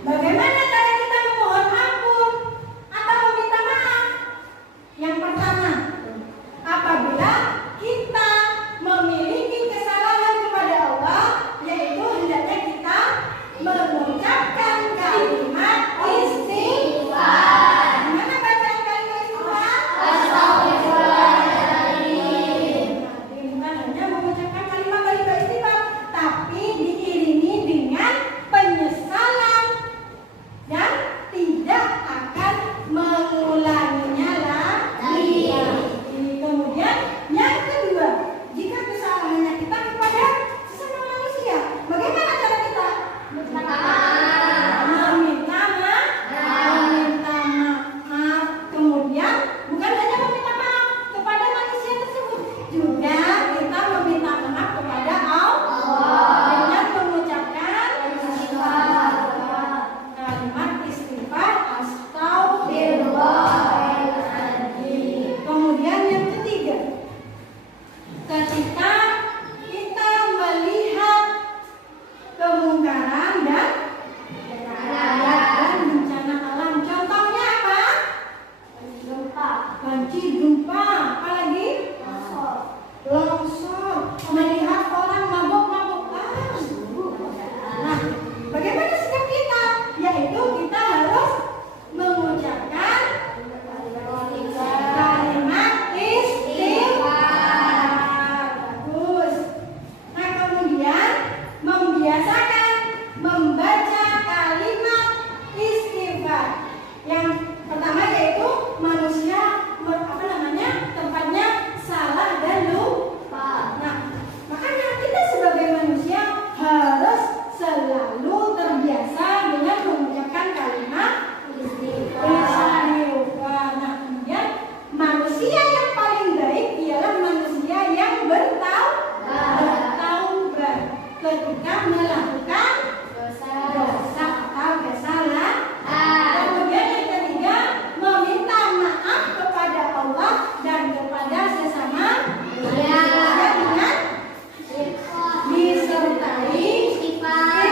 Bagaimana cara kita memohon ampun atau meminta maaf? Yang pertama, apabila kita memiliki kesalahan kepada Allah, yaitu hendaknya kita mengucapkan kalimat istighfar. Gimana bacaan kalimat istighfar? Astagfirullahaladzim. Bukan hanya mengucapkan kalimat istighfar, tapi diiringi dengan penyesalan dan tidak akan mengulanginya lagi. Kemudian yang kedua, jika kesalahannya kita kepada sesama manusia, bagaimana cara kita? Meminta maaf. Kemudian bukan hanya meminta maaf kepada manusia tersebut, juga kita meminta maaf kepada Allah dengan mengucapkan kalimat istighfar astagfirullahaladzim. Kemudian yang ketiga, ketika kita melihat kemungkaran dan bencana alam, contohnya apa? Banjir, gempa, apalagi longsor, melihat orang mabuk-mabuk. Nah, bagaimana sikap kita? Yaitu kita harus mengucapkan kalimat istighfar. Bagus. Nah, kemudian membiasakan membaca kalimat istighfar. Yang pertama yaitu manusia tempatnya salah dan lupa. Nah, makanya kita sebagai manusia harus selalu terbiasa dengan mengucapkan kalimat istighfar. Nah, kemudian manusia yang paling baik ialah manusia yang bertaubat ketika melakukan dosa atau kesalahan. Kemudian yang ketiga, meminta maaf kepada Allah dan kepada sesama manusia dengan disertai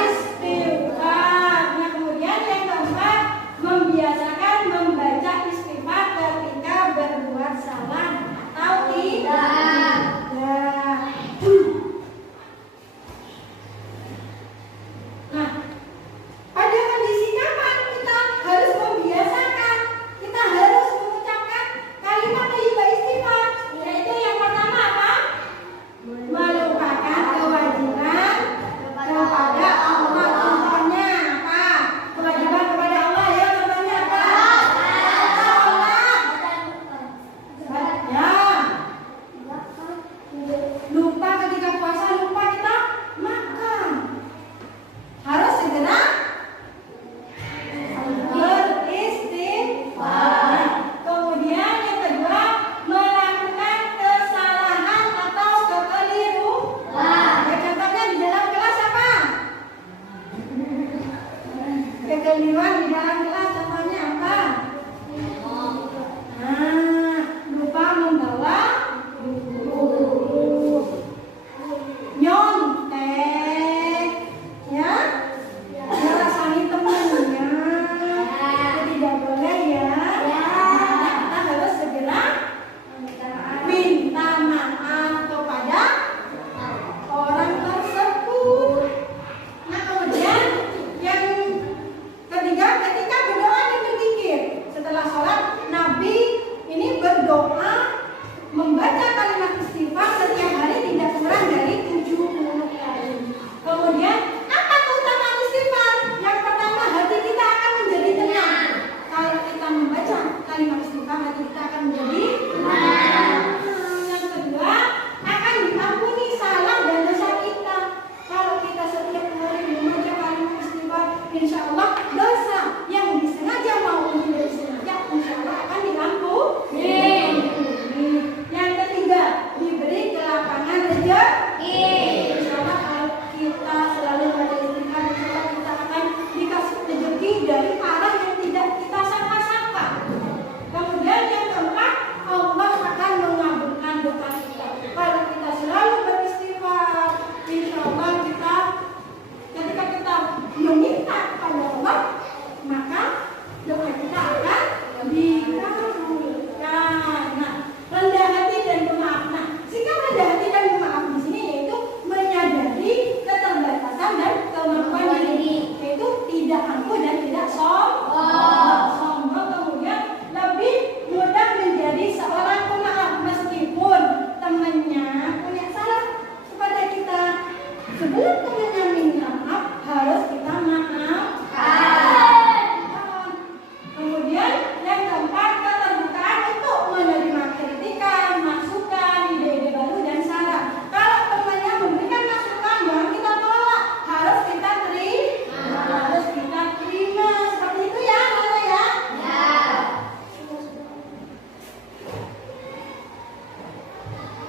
istighfar. Nah, kemudian yang keempat, membiasakan membaca istighfar ketika berbuat salah atau tidak. Nah, pada kondisi kapan kita harus membiasakan? Kita harus mengucapkan kalimat thayyibah istighfar. Yaitu yang pertama apa? Melupakan kewajiban kepada Allah. Contohnya apa? Kewajiban kepada Allah ya, contohnya apa? Sholat. Ya. Lupa ketika puasa, lupa kita makan. Harus segera beristighfar. Kemudian yang kedua, melakukan kesalahan atau kekeliruan. Ya, contohnya di dalam kelas apa? Kekeliruan di dalam kelas contohnya apa? Nah, lupa membawa buku, nyontek, ya, merasakan temannya, tidak boleh ya. Kita harus segera minta maaf kepada orang tersebut. Nah, kemudian yang ketiga sebelum temannya minta maaf, harus kita maafkan. Kemudian yang keempat, keterbukaan untuk menerima kritikan, masukan, ide-ide baru dan saran. Kalau temannya memberikan masukan, jangan kita tolak, harus kita terima. Harus kita terima. Seperti itu ya, Nana ya?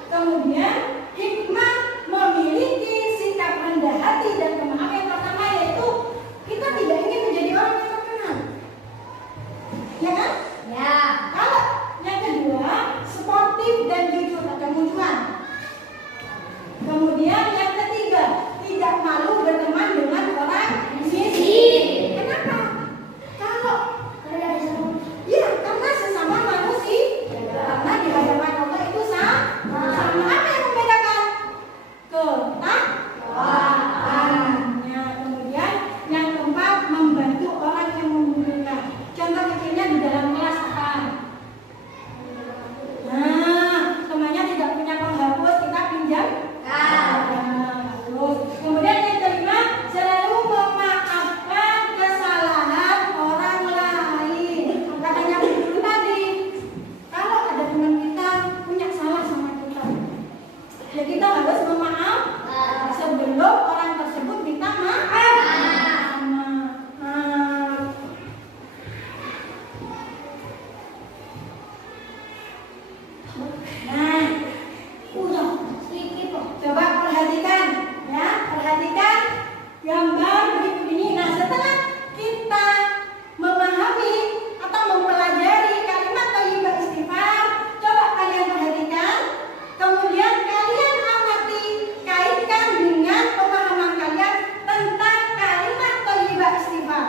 Kemudian hikmah memiliki sikap rendah hati dan pemaaf yang pertama yaitu kita tidak ingin menjadi orang yang terkenal. Ya kan? Ya. Kalau yang kedua, sportif dan jujur atau kemunculan. Kemudian yang ketiga, tidak malu berteman dengan orang miskin. Kenapa? Kalau ya, karena sesama manusia. Karena di hadapan Allah itu sama. Apa yang membedakan? Ketakwaan. Kemudian yang keempat, membantu orang yang membutuhkan. Contoh kecilnya di dalam kelas apa? Temannya tidak punya penghapus, kita pinjam. Bagus. Kemudian yang kelima, selalu memaafkan kesalahan orang lain. Katanya guru tadi, kalau ada teman kita punya salah sama kita, ya kita harus memaaf sebelum orang tersebut minta maaf. Coba perhatikan, ya, perhatikan gambar berikut ini. Nah, setelah kita memahami atau mempelajari kalimat thayyibah istighfar, coba kalian perhatikan. Kemudian kalian amati, kaitkan dengan pemahaman kalian tentang kalimat thayyibah istighfar.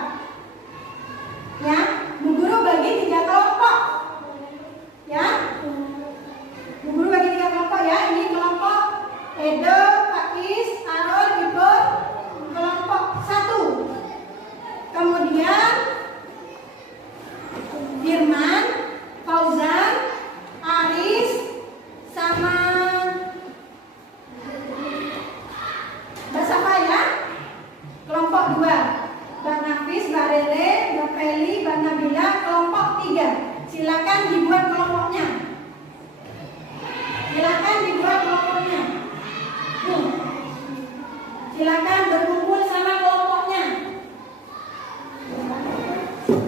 Ya, Bu Guru bagi 3 kelompok. Ya, Bu Guru bagi 3 kelompok ya. Ini kelompok Edo, Faiz, Aaron, Ibu, kelompok 1. Kemudian Firman, Fauzan, Aris, sama Mbak Safa ya. Kelompok 2, Mbak Nafis, Mbak Rere, Mbak Feli, Mbak Nabila, kelompok 3. Silakan dibuat kelompoknya. Silakan dibuat kelompoknya. Silakan berkumpul sama kelompoknya.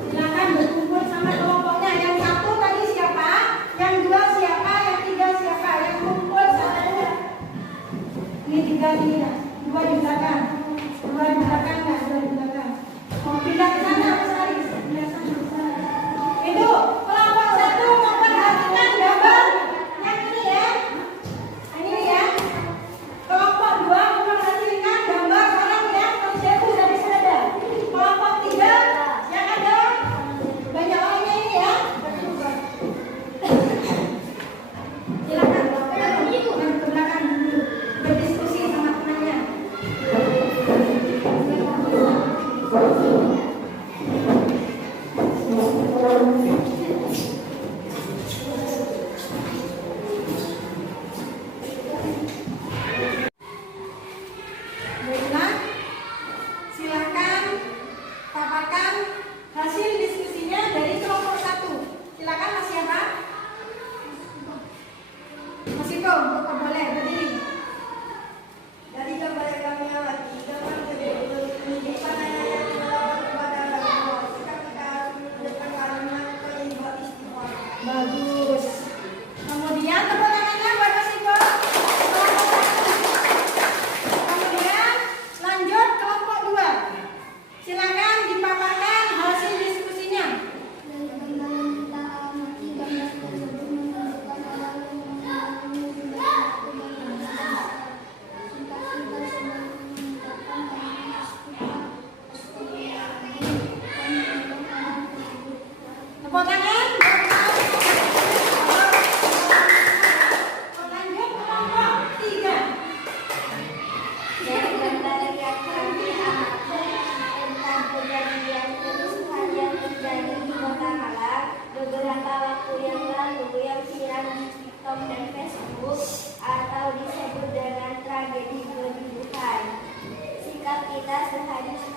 Silakan berkumpul sama kelompoknya. Yang 1 tadi siapa? Yang 2 siapa? Yang 3 siapa? Yang kumpul satu. Ini 3 ini ya. 2 di belakang. 2 di belakang enggak? 2 di belakang. Mau pindah ke sana Mas Aris? Pindah sana. Itu kelompok 1 memperhatikan gambar yang ini ya. Ini ya. Kelompok 2 memperhatikan gambar orang yang terjatuh dari sepeda. Kelompok 3 yang ada banyak orangnya ini ya. Silakan ke belakang dulu berdiskusi sama temannya. Baiklah, silakan paparkan hasil diskusinya dari kelompok 1. Silakan Mas siapa? Mas Iko, boleh berdiri. Dari gambar yang kami amati, gambar kehidupan yang berlawan kepada Allah. Sikap kita harus menunjukkan kalimat thayyibah istighfar. Bagus. Kemudian tepuk tangannya buat Mas Iko. Kemudian lanjut kelompok 2. Silakan dipaparkan hasil diskusinya. Tepuk tangan. Lanjut kelompok 3. Dari gambar yang kami amati tentang kejadian kerusuhan yang terjadi di Kota Malang beberapa waktu yang lalu yang viral di TikTok dan Facebook atau disebut dengan tragedi Kanjuruhan. kita seharusnya